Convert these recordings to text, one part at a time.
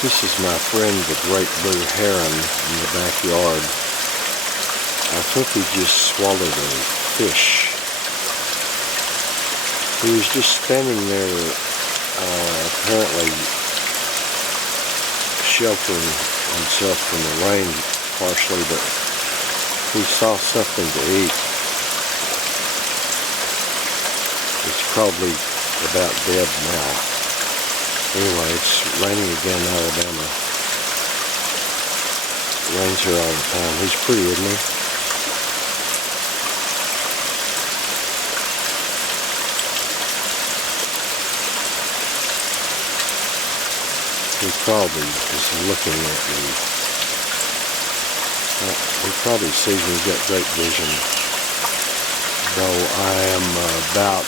This is my friend, the great Blue Heron, in the backyard. I think he just swallowed a fish. He was just standing there, apparently sheltering himself from the rain partially, but he saw something to eat. It's probably about dead now. Anyway, it's raining again in Alabama. It rains here all the time. He's pretty, isn't he? He probably is looking at me. He probably sees me. He's got great vision. Though I am about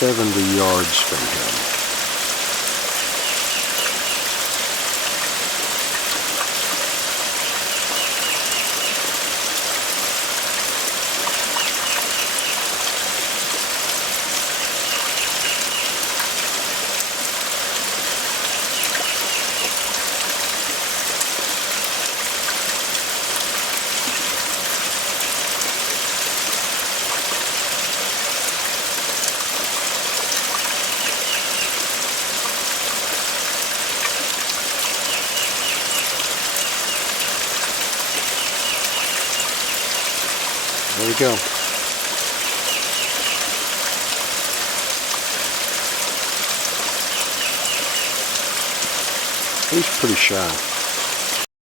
70 yards from him. There we go. He's pretty shy.